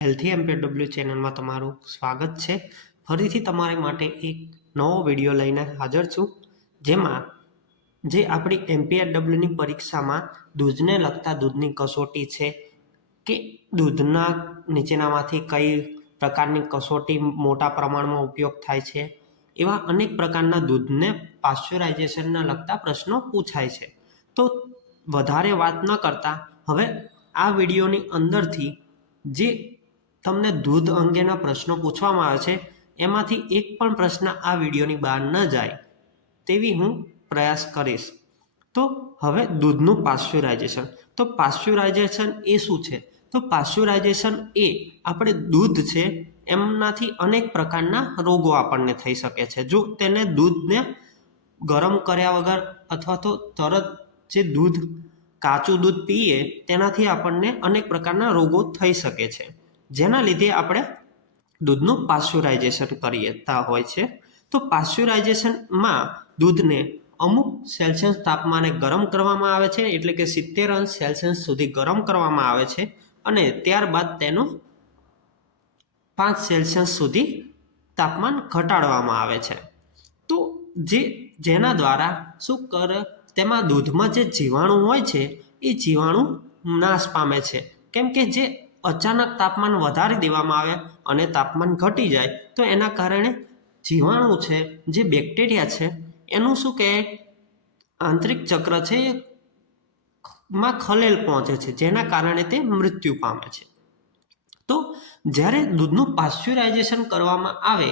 Healthy MPW ચેનલમાં તમારું સ્વાગત છે। ફરીથી તમારી માટે એક નવો વિડીયો લઈને હાજર છું, જેમાં જે આપણી એમપીએડબલ્યુની પરીક્ષામાં દૂધને લગતા દૂધની કસોટી છે કે દૂધના નીચેનામાંથી કઈ પ્રકારની કસોટી મોટા પ્રમાણમાં ઉપયોગ થાય છે, એવા અનેક પ્રકારના દૂધને પાશ્ચરાઇઝેશનના લગતા પ્રશ્નો પૂછાય છે। તો વધારે વાત ન કરતા હવે આ વિડીયોની અંદરથી જે તમને દૂધ અંગેના પ્રશ્નો પૂછવામાં આવે છે એમાંથી એક પણ પ્રશ્ન આ વિડીયોની બહાર ન જાય તેવી હું પ્રયાસ કરીશ। તો હવે દૂધનું પાશ્ચરાઇઝેશન, તો પાશ્ચરાઇઝેશન એ શું છે? તો પાશ્ચરાઇઝેશન એ આપણે દૂધ છે એમનાથી અનેક પ્રકારના રોગો આપણને થઈ શકે છે જો તેને દૂધને ગરમ કર્યા વગર અથવા તો તરત જે દૂધ કાચું દૂધ પીએ તેનાથી આપણને અનેક પ્રકારના રોગો થઈ શકે છે, જેના લીધે આપણે દૂધનું પાશ્ચરાઇઝેશન કરતા હોય છે। તો પાશ્ચરાઇઝેશનમાં દૂધને અમુક સેલ્સિયસ તાપમાને ગરમ કરવામાં આવે છે, એટલે કે 70 સેલ્સિયસ સુધી ગરમ કરવામાં આવે છે અને ત્યારબાદ તેનું 5 સેલ્સિયસ સુધી તાપમાન ઘટાડવામાં આવે છે। તો જેના દ્વારા શું કરે, તેમાં દૂધમાં જે જીવાણુ હોય છે એ જીવાણુ નાશ પામે છે, કેમ કે જે અચાનક તાપમાન વધારી દેવામાં આવે અને તાપમાન ઘટી જાય તો એના કારણે જીવાણુ છે, જે બેક્ટેરિયા છે, એનું શું કહે આંતરિક ચક્ર છે માં ખલેલ પહોંચે છે, જેના કારણે તે મૃત્યુ પામે છે। તો જ્યારે દૂધનું પાશ્ચરાઇઝેશન કરવામાં આવે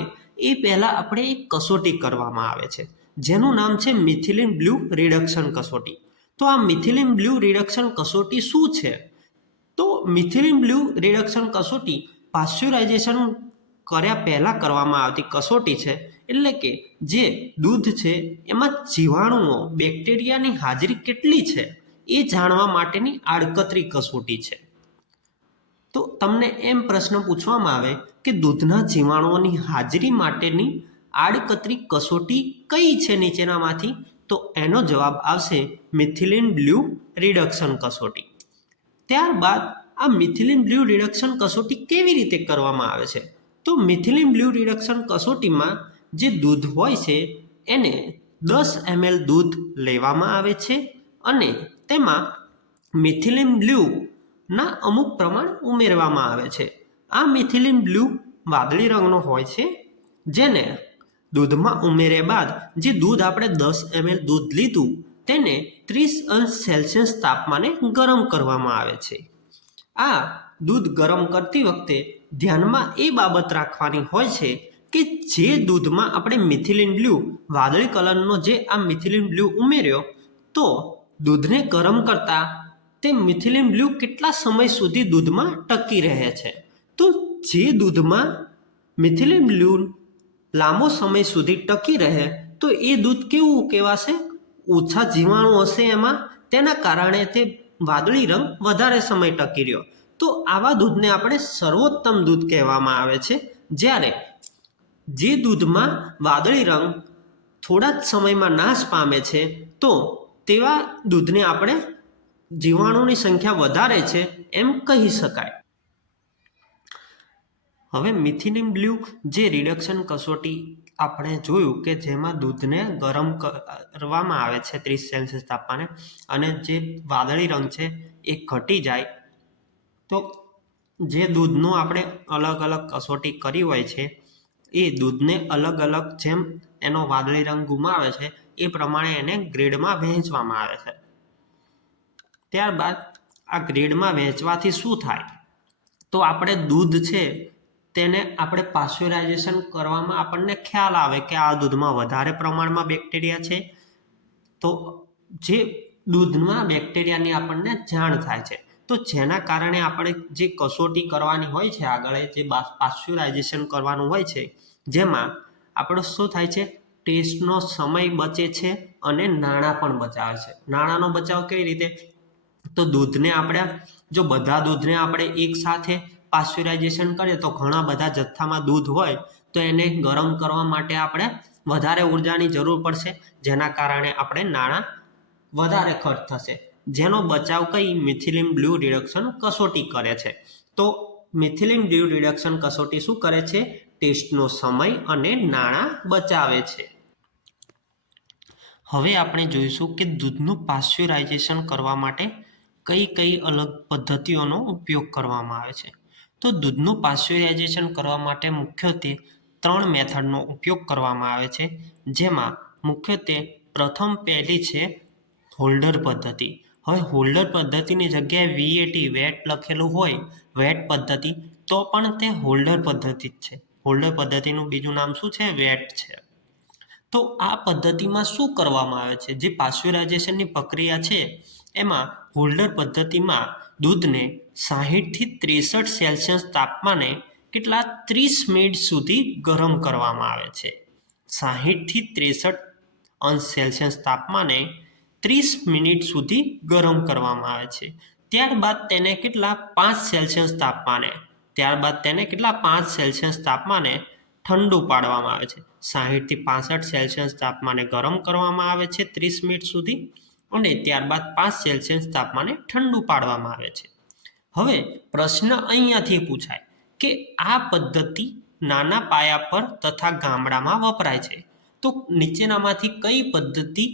એ પહેલાં આપણે એક કસોટી કરવામાં આવે છે, જેનું નામ છે મિથિલિન બ્લુ રિડક્શન કસોટી। તો આ મિથિલિન બ્લુ રિડક્શન કસોટી શું છે? તો મિથિલિન બ્લુ રિડક્શન કસોટી પાશ્ચરાઇઝેશન કર્યા પહેલાં કરવામાં આવતી કસોટી છે, એટલે કે જે દૂધ છે એમાં જીવાણુઓ બેક્ટેરિયાની હાજરી કેટલી છે એ જાણવા માટેની આડકતરી કસોટી છે। તો તમને એમ પ્રશ્ન પૂછવામાં આવે કે દૂધના જીવાણુઓની હાજરી માટેની આડકતરી કસોટી કઈ છે નીચેનામાંથી? તો એનો જવાબ આવશે મિથિલિન બ્લુ રિડક્શન કસોટી। ત્યારબાદ આ મિથિલિન બ્લુ રિડક્શન કસોટી કેવી રીતે કરવામાં આવે છે? તો મિથિલિન બ્લુ રિડક્શન કસોટીમાં જે દૂધ હોય છે એને 10 ml દૂધ લેવામાં આવે છે અને તેમાં મિથિલિન બ્લુના અમુક પ્રમાણ ઉમેરવામાં આવે છે। આ મિથિલિન બ્લુ વાદળી રંગનો હોય છે, જેને દૂધમાં ઉમેર્યા બાદ જે દૂધ આપણે 10 ml દૂધ લીધું તેને 30 સેલ્સિયસ તાપમાને ગરમ કરવામાં આવે છે। આ દૂધ ગરમ કરતી વખતે ધ્યાનમાં એ બાબત રાખવાની હોય છે કે જે દૂધમાં આપણે મિથિલિન બ્લુ વાદળી કલરનો જે આ મિથિલિન બ્લુ ઉમેર્યો, તો દૂધને ગરમ કરતા તે મિથિલિન બ્લુ કેટલા સમય સુધી દૂધમાં ટકી રહે છે? તો જે દૂધમાં મિથિલિન બ્લુ લાંબો સમય સુધી ટકી રહે તો એ દૂધ કેવું કહેવાશે? ઓછા જીવાણુ હશે એમાં, તેના કારણે તે વાદળી રંગ વધારે સમય ટકી રહ્યો, તો આવા દૂધને આપણે સર્વોત્તમ દૂધ કહેવામાં આવે છે। જ્યારે જે દૂધમાં વાદળી રંગ થોડા જ સમયમાં નાશ પામે છે તો તેવા દૂધને આપણે જીવાણુની સંખ્યા વધારે છે એમ કહી શકાય। હવે મિથિલિન બ્લુ જે રિડક્શન કસોટી આપણે જોયું કે જેમાં દૂધને ગરમ કરવામાં આવે છે 30 સેલ્સિયસ તાપમાને અને જે વાદળી રંગ છે એ ઘટી જાય, તો જે દૂધનું આપણે અલગ અલગ કસોટી કરી હોય છે એ દૂધને અલગ અલગ જેમ એનો વાદળી રંગ ગુમાવે છે એ પ્રમાણે એને ગ્રેડમાં વહેંચવામાં આવે છે। ત્યારબાદ આ ગ્રેડમાં વહેંચવાથી શું થાય? તો આપણે દૂધ છે તેને આપણે પાશ્ચરાઇઝેશન કરવામાં આપણને ખ્યાલ આવે કે આ દૂધમાં વધારે પ્રમાણમાં બેક્ટેરિયા છે, તો જે દૂધમાં બેક્ટેરિયાની આપણને જાણ થાય છે, તો જેના કારણે આપણે જે કસોટી કરવાની હોય છે આગળ જે પાશ્ચરાઇઝેશન કરવાનું હોય છે, જેમાં આપણો શું થાય છે? ટેસ્ટનો સમય બચે છે અને નાણાં પણ બચાવે છે। નાણાંનો બચાવ કેવી રીતે? તો દૂધને આપણે જો બધા દૂધને આપણે એકસાથે પાશ્ચરાઇઝેશન કરીએ તો ઘણા બધા જથ્થામાં દૂધ હોય તો એને ગરમ કરવા માટે આપણે વધારે ઉર્જાની જરૂર પડશે, જેના કારણે આપણે નાણાં વધારે ખર્ચ થશે, જેનો બચાવ કઈ મિથિલિન બ્લુ રિડક્શન કસોટી કરે છે। તો મિથિલિન ડ્યુ રિડક્શન કસોટી શું કરે છે? ટેસ્ટનો સમય અને નાણાં બચાવે છે. હવે આપણે જોઈશું કે દૂધનું પાશ્ચરાઇઝેશન કરવા માટે કઈ કઈ અલગ પદ્ધતિઓનો ઉપયોગ કરવામાં આવે છે. તો દૂધનું પાશ્ચરાઇઝેશન કરવા માટે મુખ્યત્વે 3 મેથડનો ઉપયોગ કરવામાં આવે છે, જેમાં મુખ્યત્વે પ્રથમ પહેલી છે હોલ્ડર પદ્ધતિ. હવે હોલ્ડર પદ્ધતિની જગ્યાએ વેટ લખેલું હોય, વેટ પદ્ધતિ, તો પણ તે હોલ્ડર પદ્ધતિ જ છે. હોલ્ડર પદ્ધતિનું બીજું નામ શું છે? વેટ છે. તો આ પદ્ધતિમાં શું કરવામાં આવે છે? જે પાશ્ચરાઇઝેશનની પ્રક્રિયા છે એમાં હોલ્ડર પદ્ધતિમાં દૂધને 60 થી 63 સેલ્સિયસ તાપમાને કેટલા 30 મિનિટ સુધી ગરમ કરવામાં આવે છે. 60 થી 63 સેલ્સિયસ તાપમાને 30 મિનિટ સુધી ગરમ કરવામાં આવે છે. ત્યારબાદ તેને કેટલા 5 સેલ્સિયસ તાપમાને ઠંડુ પાડવામાં આવે છે. 60 થી 65 સેલ્સિયસ તાપમાને ગરમ કરવામાં આવે છે 30 મિનિટ સુધી, અને ત્યારબાદ 5 સેલ્સિયસ તાપમાને ઠંડુ પાડવામાં આવે છે. હવે પ્રશ્ન અહીંયાથી પૂછાય કે આ પદ્ધતિ નાના પાયા પર તથા ગામડામાં વપરાય છે. તો નીચેનામાંથી કઈ પદ્ધતિ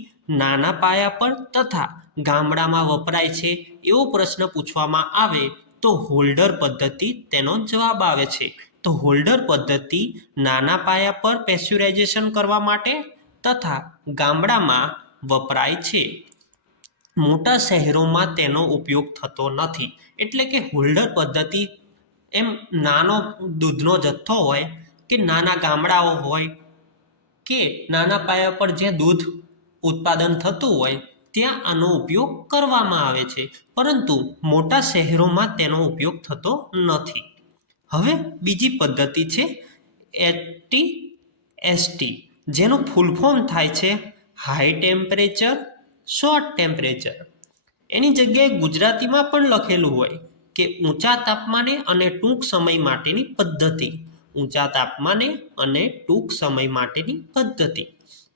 નાના પાયા પર તથા ગામડામાં વપરાય છે? એવો પ્રશ્ન પૂછવામાં આવે તો હોલ્ડર પદ્ધતિ તેનો જવાબ આવે છે. તો હોલ્ડર પદ્ધતિ નાના પાયા પર પેસ્ચ્યુરાઇઝેશન કરવા માટે તથા ગામડામાં વપરાય છે. મોટા શહેરોમાં તેનો ઉપયોગ થતો નથી. એટલે કે હોલ્ડર પદ્ધતિ એમ નાનો દૂધનો જથ્થો હોય કે નાના ગામડાઓ હોય કે નાના પાયા પર જ્યાં દૂધ ઉત્પાદન થતું હોય ત્યાં આનો ઉપયોગ કરવામાં આવે છે, પરંતુ મોટા શહેરોમાં તેનો ઉપયોગ થતો નથી. હવે બીજી પદ્ધતિ છે HTST, જેનું ફૂલ ફોર્મ થાય છે હાઈ ટેમ્પરેચર શોર્ટ ટેમ્પરેચર. એની જગ્યાએ ગુજરાતીમાં પણ લખેલું હોય કે ઊંચા તાપમાને અને ટૂંક સમય માટેની પદ્ધતિ. ઊંચા તાપમાને અને ટૂંક સમય માટેની પદ્ધતિ.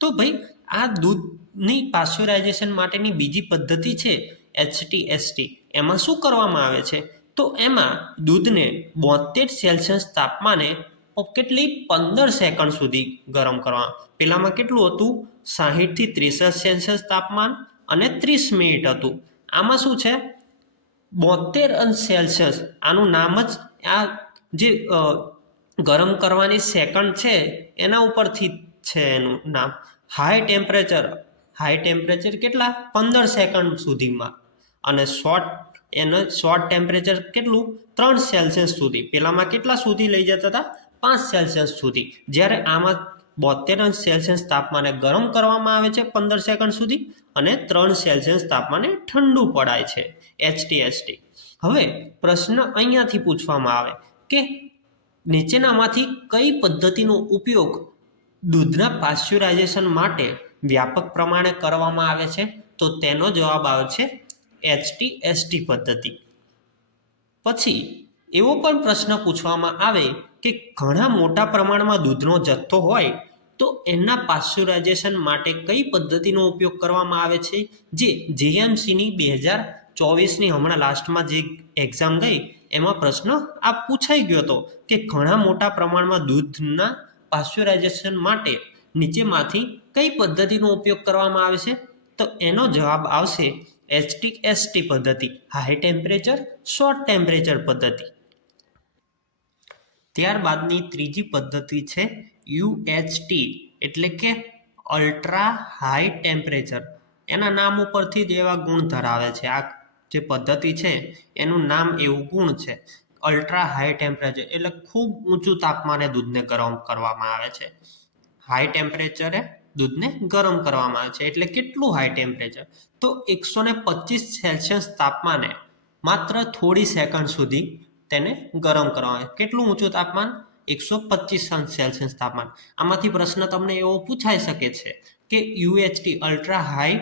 તો ભાઈ આ દૂધની પાશ્ચરાઇઝેશન માટેની બીજી પદ્ધતિ છે HTST. એમાં શું કરવામાં આવે છે? તો એમાં દૂધને 72 સેલ્સિયસ તાપમાને કેટલી 15 સેકન્ડ સુધી ગરમ કરવા. પેલામાં કેટલું હતું? 60 થી 63 સેલ્સિયસ તાપમાન અને 30 મિનિટ હતું. આમાં શું છે? 72 સેલ્સિયસ. આનું નામ જ આ જે ગરમ કરવાની સેકન્ડ છે એના ઉપરથી છે એનું નામ. હાઈ ટેમ્પરેચર કેટલા? 15 સેકન્ડ સુધીમાં. અને શોર્ટ ટેમ્પરેચર કેટલું? 3 સેલ્સિયસ સુધી. પેલામાં કેટલા સુધી લઈ જતા હતા? 5 સેલ્સિયસ સુધી. જ્યારે આમાં 72 સેલ્સિયસ તાપમાને ગરમ કરવામાં આવે છે 15 સેકન્ડ સુધી, અને 3 સેલ્સિયસ તાપમાને ઠંડુ પડાય છે, HTST. હવે પ્રશ્ન અહીંયાથી પૂછવામાં આવે કે નીચેનામાંથી કઈ પદ્ધતિનો ઉપયોગ દૂધના પાશ્ચરાઇઝેશન માટે વ્યાપક પ્રમાણે કરવામાં આવે છે? તો તેનો જવાબ આવે છે HTST પદ્ધતિ. પછી એવો પણ પ્રશ્ન પૂછવામાં આવે કે ઘણા મોટા પ્રમાણમાં દૂધનો જથ્થો હોય તો એના પાશ્ચરાઇઝેશન માટે કઈ પદ્ધતિનો ઉપયોગ કરવામાં આવે છે? જે JMCની 2024ની હમણાં લાસ્ટમાં જે એક્ઝામ ગઈ એમાં પ્રશ્ન આ પૂછાઈ ગયો હતો કે ઘણા મોટા પ્રમાણમાં દૂધના પાશ્ચરાઇઝેશન માટે નીચેમાંથી કઈ પદ્ધતિનો ઉપયોગ કરવામાં આવે છે? તો એનો જવાબ આવશે HTST પદ્ધતિ, હાઈ ટેમ્પરેચર શોર્ટ ટેમ્પરેચર પદ્ધતિ. ત્યારબાદની ત્રીજી પદ્ધતિ છે UHT, એટલે કે અલ્ટ્રા હાઈ ટેમ્પરેચર. એના નામ ઉપરથી જ એવા ગુણ ધરાવે છે. આ જે પદ્ધતિ છે એનું નામ એવું ગુણ છે. અલ્ટ્રા હાઈ ટેમ્પરેચર એટલે ખૂબ ઊંચું તાપમાને દૂધને ગરમ કરવામાં આવે છે. હાઈ ટેમ્પરેચરે દૂધને ગરમ કરવામાં આવે છે. એટલે કેટલું હાઈ ટેમ્પરેચર? તો 125 સેલ્સિયસ તાપમાને માત્ર થોડી સેકન્ડ સુધી તેને ગરમ કરવામાં આવે. કેટલું ઊંચું તાપમાન? 125 સેલ્સિયસ તાપમાન. આમાંથી પ્રશ્ન તમને એવો પૂછાઈ શકે છે કે UHT અલ્ટ્રા હાઈ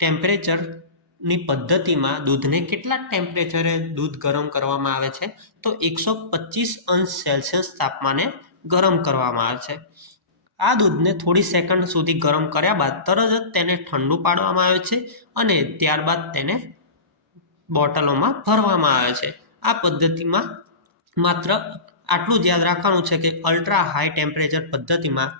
ટેમ્પરેચરની પદ્ધતિમાં દૂધને કેટલા ટેમ્પરેચરે દૂધ ગરમ કરવામાં આવે છે? તો 125 સેલ્સિયસ તાપમાને ગરમ કરવામાં આવે છે. આ દૂધને થોડી સેકન્ડ સુધી ગરમ કર્યા બાદ તરત જ તેને ઠંડુ પાડવામાં આવે છે અને ત્યારબાદ તેને બોટલોમાં ભરવામાં આવે છે. આ પદ્ધતિમાં માત્ર આટલું જ યાદ રાખવાનું છે કે અલ્ટ્રા હાઈ ટેમ્પરેચર પદ્ધતિમાં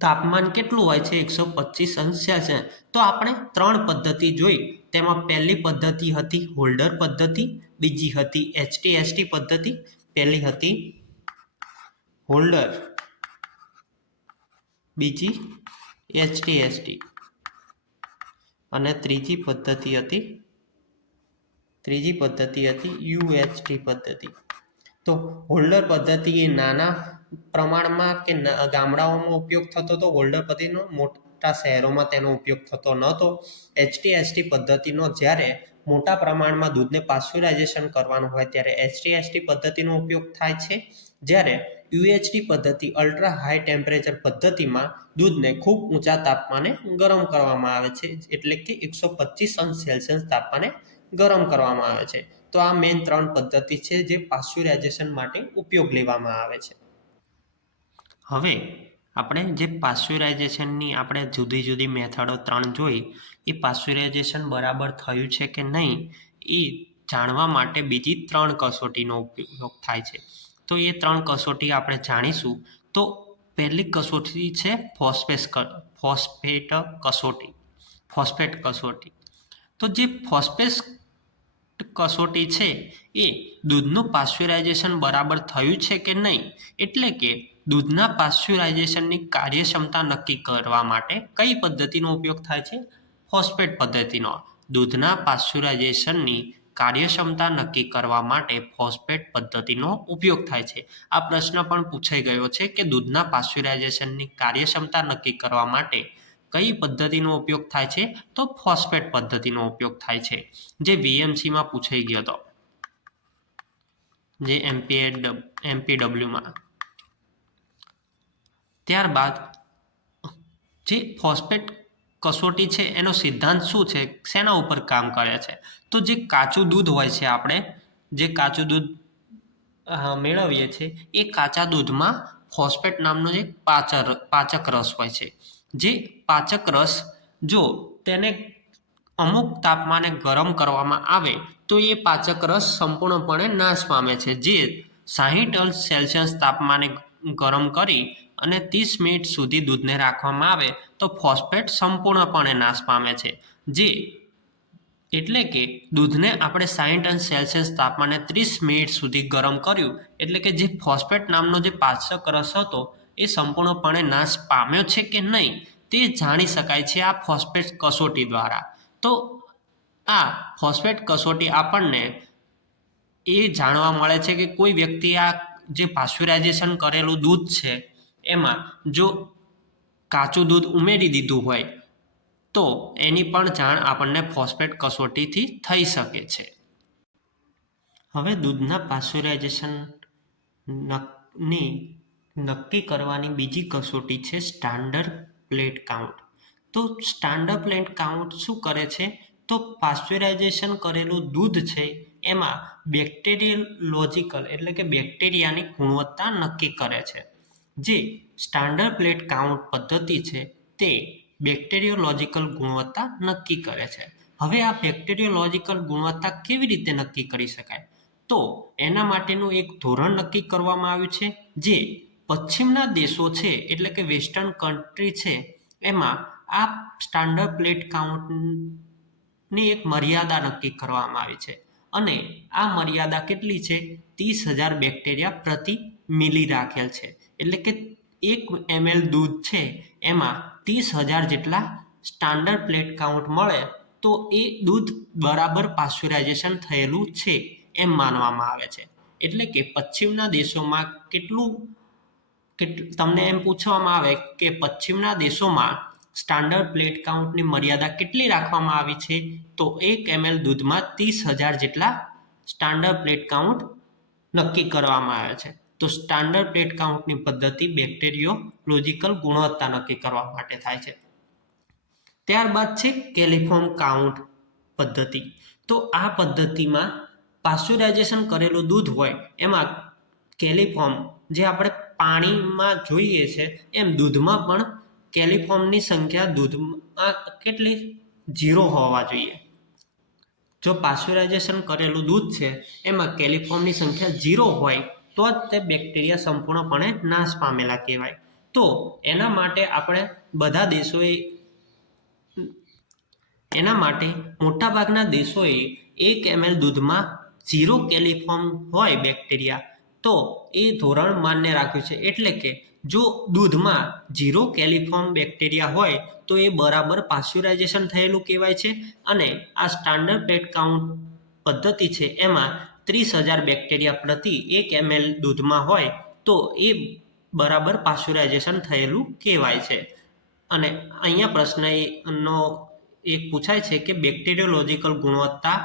તાપમાન કેટલું હોય છે 125 અંશ સેલ્સિયસ. તો આપણે 3 પદ્ધતિ જોઈ, તેમાં પહેલી પદ્ધતિ હતી હોલ્ડર પદ્ધતિ, બીજી હતી HTST પદ્ધતિ. પહેલી હતી હોલ્ડર, બીજી HTST અને ત્રીજી પદ્ધતિ હતી UHT પદ્ધતિ. તો હોલ્ડર પદ્ધતિ એ નાના પ્રમાણમાં કે ગામડાઓમાં ઉપયોગ થતો હતો. હોલ્ડર પદ્ધતિનો મોટા શહેરોમાં તેનો ઉપયોગ થતો નહોતો. HTST પદ્ધતિનો જ્યારે મોટા પ્રમાણમાં દૂધને પાસ્ચ્યુરાઇઝેશન કરવાનું હોય ત્યારે HTST પદ્ધતિનો ઉપયોગ થાય છે. જ્યારે UHT પદ્ધતિ અલ્ટ્રા હાઈ ટેમ્પરેચર પદ્ધતિમાં દૂધને ખૂબ ઊંચા તાપમાને ગરમ કરવામાં આવે છે, એટલે કે 125 અંશ સેલ્સિયસ તાપમાને ગરમ કરવામાં આવે છે. તો આ મેઇન 3 પદ્ધતિ છે જે પાસ્ચ્યુરાઇઝેશન માટે ઉપયોગ લેવામાં આવે છે. હવે આપણે જે પાસ્ચ્યુરાઇઝેશનની આપણે જુદી જુદી મેથડો 3 જોઈ, એ પાસ્ચ્યુરાઇઝેશન બરાબર થયું છે કે નહીં એ જાણવા માટે બીજી 3 કસોટીનો ઉપયોગ થાય છે. તો એ 3 કસોટી આપણે જાણીશું. તો પહેલી કસોટી છે ફોસ્ફેટ કસોટી. તો જે ફોસ્ફેટ કસોટી છે એ દૂધનું પાસ્ચ્યુરાઇઝેશન બરાબર થયું છે કે નહીં, એટલે કે દૂધના પાસ્ચ્યુરાઇઝેશનની કાર્યક્ષમતા નક્કી કરવા માટે કઈ પદ્ધતિનો ઉપયોગ થાય છે? ફોસ્ફેટ પદ્ધતિનો. દૂધના પાસ્ચ્યુરાઇઝેશનની કાર્યક્ષમતા નક્કી કરવા માટે ફોસ્ફેટ પદ્ધતિનો ઉપયોગ થાય છે. આ પ્રશ્ન પણ પૂછાઈ ગયો છે કે દૂધના પાસ્ચ્યુરાઇઝેશનની કાર્યક્ષમતા નક્કી કરવા માટે કઈ પદ્ધતિનો ઉપયોગ થાય છે? તો ફોસ્ફેટ પદ્ધતિનો ઉપયોગ થાય છે, જે VMCમાં પૂછાઈ ગયો હતો, જે MPWમાં. ત્યારબાદ જે ફોસ્ફેટ કસોટી છે એનો સિદ્ધાંત શું છે, શેના ઉપર કામ કરે છે? તો જે કાચું દૂધ હોય છે, આપણે જે કાચું દૂધ મેળવીએ છીએ એ કાચા દૂધમાં ફોસ્ફેટ નામનો એક પાચક રસ હોય છે. જે પાચક રસ જો તેને અમુક તાપમાને ગરમ કરવામાં આવે તો એ પાચક રસ સંપૂર્ણપણે નાશ પામે છે. જે 60 અંશ સેલ્સિયસ તાપમાને ગરમ કરી અને 30 મિનિટ સુધી દૂધને રાખવામાં આવે તો ફોસ્ફેટ સંપૂર્ણપણે નાશ પામે છે. જે એટલે કે દૂધને આપણે 60 અંશ સેલ્સિયસ તાપમાને 30 મિનિટ સુધી ગરમ કર્યું, એટલે કે જે ફોસ્ફેટ નામનો જે પાચક રસ હતો એ સંપૂર્ણપણે નાશ પામ્યો છે કે નહીં તે જાણી શકાય છે આ ફોસ્ફેટ કસોટી દ્વારા. તો આ ફોસ્ફેટ કસોટી આપણને એ જાણવા મળે છે કે કોઈ વ્યક્તિ આ જે પાસ્ચ્યુરાઇઝેશન કરેલું દૂધ છે એમાં જો કાચું દૂધ ઉમેરી દીધું હોય તો એની પણ જાણ આપણને ફોસ્ફેટ કસોટીથી થઈ શકે છે. હવે દૂધના પાસ્ચ્યુરાઇઝેશન નક્કી કરવાની બીજી કસોટી છે સ્ટાન્ડર્ડ પ્લેટ કાઉન્ટ. તો સ્ટાન્ડર્ડ પ્લેટ કાઉન્ટ શું કરે છે? તો પાસ્ચ્યુરાઇઝેશન કરેલું દૂધ છે એમાં બેક્ટેરિયોલોજિકલ એટલે કે બેક્ટેરિયાની ગુણવત્તા નક્કી કરે છે. જે સ્ટાન્ડર્ડ પ્લેટ કાઉન્ટ પદ્ધતિ છે તે બેક્ટેરિયોલોજિકલ ગુણવત્તા નક્કી કરે છે. હવે આ બેક્ટેરિયોલોજિકલ ગુણવત્તા કેવી રીતે નક્કી કરી શકાય? તો એના માટેનું એક ધોરણ નક્કી કરવામાં આવ્યું છે. જે પશ્ચિમના દેશો છે એટલે કે વેસ્ટર્ન કન્ટ્રી છે એમાં આ સ્ટાન્ડર્ડ પ્લેટ કાઉન્ટની એક મર્યાદા નક્કી કરવામાં આવી છે. અને આ મર્યાદા કેટલી છે? 30,000 બેક્ટેરિયા પ્રતિ મિલી રાખેલ છે. એટલે કે 1 ml દૂધ છે એમાં 30,000 જેટલા સ્ટાન્ડર્ડ પ્લેટ કાઉન્ટ મળે તો એ દૂધ બરાબર પાસ્ચ્યુરાઇઝેશન થયેલું છે એમ માનવામાં આવે છે. એટલે કે પશ્ચિમના દેશોમાં તમને એમ પૂછવામાં આવે કે પશ્ચિમના દેશોમાં સ્ટાન્ડર્ડ પ્લેટ કાઉન્ટની મર્યાદા કેટલી રાખવામાં આવી છે? તો 1 ml દૂધમાં 30,000 જેટલા સ્ટાન્ડર્ડ પ્લેટ કાઉન્ટ નક્કી કરવામાં આવે છે. તો સ્ટાન્ડર્ડ પ્લેટ કાઉન્ટની પદ્ધતિ બેક્ટેરિયોલોજિકલ ગુણવત્તા નક્કી કરવા માટે થાય છે. ત્યારબાદ છે કેલિફોર્મ કાઉન્ટ પદ્ધતિ. તો આ પદ્ધતિમાં પાસ્ચ્યુરાઇઝેશન કરેલું દૂધ હોય એમાં કેલિફોર્મ જે આપણે પાણીમાં જોઈએ છે એમ દૂધમાં પણ કેલિફોર્મની સંખ્યા દૂધમાં કેટલી 0 હોવા જોઈએ. જો પાશ્ચરાઇઝેશન કરેલું દૂધ છે એમાં કેલિફોર્મની સંખ્યા 0 હોય તો જ તે બેક્ટેરિયા સંપૂર્ણપણે નાશ પામેલા કહેવાય. તો એના માટે મોટાભાગના દેશોએ 1 ml દૂધમાં 0 કેલિફોર્મ હોય બેક્ટેરિયા તો એ ધોરણ માન્ય રાખ્યું છે. એટલે કે જો દૂધમાં 0 કેલિફોર્મ બેક્ટેરિયા હોય તો એ બરાબર પાશ્ચરાઇઝેશન થયેલું કહેવાય છે. અને આ સ્ટાન્ડર્ડ પ્લેટ કાઉન્ટ પદ્ધતિ છે એમાં 30,000 બેક્ટેરિયા પ્રતિ 1 ml દૂધમાં હોય તો એ બરાબર પાશ્ચરાઇઝેશન થયેલું કહેવાય છે. અને અહીંયા પ્રશ્નનો એક પૂછાય છે કે બેક્ટેરિયોલોજીકલ ગુણવત્તા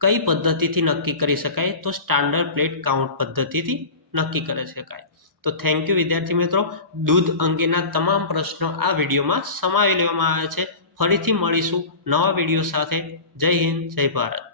કઈ પદ્ધતિથી નક્કી કરી શકાય? તો સ્ટાન્ડર્ડ પ્લેટ કાઉન્ટ પદ્ધતિથી નક્કી કરી શકાય. તો થેન્ક યુ વિદ્યાર્થી મિત્રો. દૂધ અંગેના તમામ પ્રશ્નો આ વિડીયોમાં સમાવી લેવામાં આવ્યા છે. ફરીથી મળીશું નવા વિડીયો સાથે. જય હિન્દ, જય ભારત.